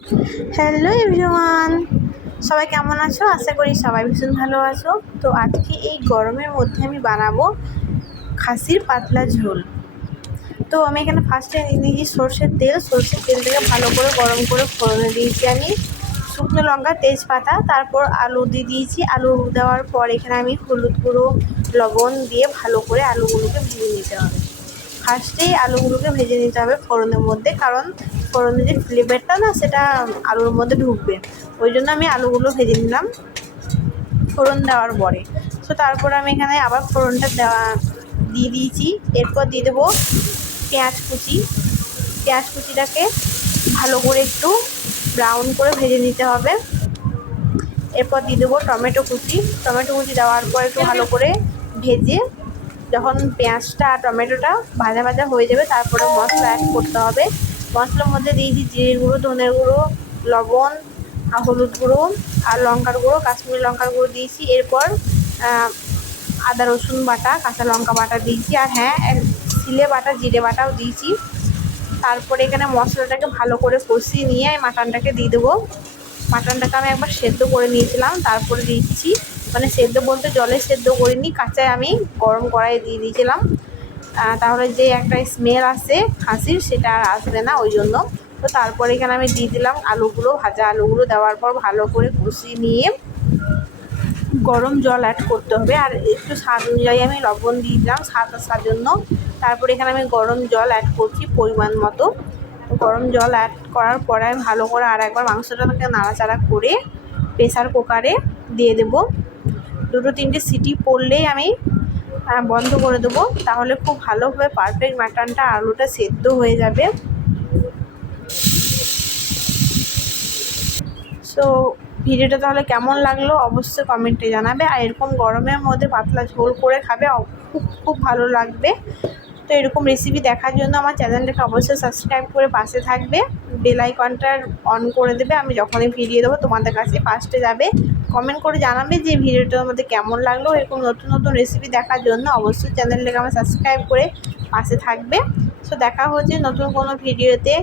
Hello everyone, সবাই কেমন আছো? আশা করি সবাই ভীষণ ভালো আছো। তো আজকে এই গরমের মধ্যে আমি বানাবো খাসির পাতলা ঝোল। তো আমি এখানে ফার্স্টে নিয়ে নিয়েছি সর্ষের তেলটাকে ভালো করে গরম করে ফোড়নে দিয়েছি আমি শুকনো লঙ্কা, তেজপাতা, তারপর আলু দিয়ে দিয়েছি। আলু দেওয়ার পর এখানে আমি হলুদ গুঁড়ো, লবণ দিয়ে ভালো করে আলুগুলোকে ভেজে নিতে হবে। ফার্স্টেই আলুগুলোকে ভেজে নিতে হবে ফোড়নের মধ্যে, কারণ ফোড়নের যে ফ্লেভারটা না সেটা আলুর মধ্যে ঢুকবে। ওই জন্য আমি আলুগুলো ভেজে নিলাম ফোড়ন দেওয়ার পরে। তো তারপর আমি এখানে আবার ফোড়নটা দিয়ে দিয়েছি। এরপর দিয়ে দেবো পেঁয়াজ কুচিটাকে ভালো করে একটু ব্রাউন করে ভেজে নিতে হবে। এরপর দিয়ে দেবো টমেটো কুচি দেওয়ার পর একটু ভালো করে ভেজে যখন পেঁয়াজটা আর টমেটোটা ভাজা ভাজা হয়ে যাবে তারপরে মশলা অ্যাড করতে হবে। মশলার মধ্যে দিয়েছি জিরের গুঁড়ো, ধনের গুঁড়ো, লবণ আর হলুদ গুঁড়ো আর লঙ্কার গুঁড়ো, কাশ্মীরি লঙ্কার গুঁড়ো দিয়েছি। এরপর আদা রসুন বাটা, কাঁচা লঙ্কা বাটা দিয়েছি, আর হ্যাঁ সিলে বাটা জিরে বাটাও দিয়েছি। তারপরে এখানে মশলাটাকে ভালো করে কষিয়ে নিয়ে মাটনটাকে দিয়ে দেবো। মাটনটাকে আমি একবার সেদ্ধ করে নিয়েছিলাম, তারপরে দিচ্ছি, মানে সেদ্ধ বলতে জলে সেদ্ধ করিনি, কাঁচায় আমি গরম কড়াইয়ে দিয়ে দিয়েছিলাম। তাহলে যে একটা স্মেল আসে খাসির সেটা আর আসবে না, ওই জন্য। তো তারপরে এখানে আমি দিয়ে দিলাম ভাজা আলুগুলো দেওয়ার পর ভালো করে কষিয়ে নিয়ে গরম জল অ্যাড করতে হবে, আর একটু স্বাদ অনুযায়ী আমি লবণ দিয়ে দিলাম স্বাদ আসার জন্য। তারপরে এখানে আমি গরম জল অ্যাড করছি পরিমাণ মতো। গরম জল অ্যাড করার পরে আমি ভালো করে আর একবার মাংসটাকে নাড়াচাড়া করে প্রেসার কুকারে দিয়ে দেবো। 2-3টে সিটি পড়লেই আমি বন্ধ করে দেবো, তাহলে খুব ভালোভাবে পারফেক্ট মাটনটা আলুটা সেদ্ধ হয়ে যাবে। সো ভিডিওটা তাহলে কেমন লাগলো অবশ্যই কমেন্টে জানাবে, আর এরকম গরমের মধ্যে পাতলা ঝোল করে খাবে, খুব খুব ভালো লাগবে। তো এরকম রেসিপি দেখার জন্য আমার চ্যানেলটাকে অবশ্যই সাবস্ক্রাইব করে পাশে থাকবে, বেল আইকনটা অন করে দেবে। আমি যখনই ভিডিও দেবো তোমাদের কাছে ফার্স্টে যাবে। কমেন্ট করে জানাবে যে ভিডিওটা আমাদের কেমন লাগলো। এরকম নতুন নতুন রেসিপি দেখার জন্য অবশ্যই চ্যানেলটাকে আমার সাবস্ক্রাইব করে পাশে থাকবে। সো দেখা হচ্ছে নতুন কোনো ভিডিওতে।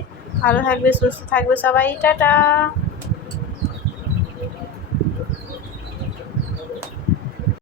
ভালো থাকবে, সুস্থ থাকবে সবাই, টাটা।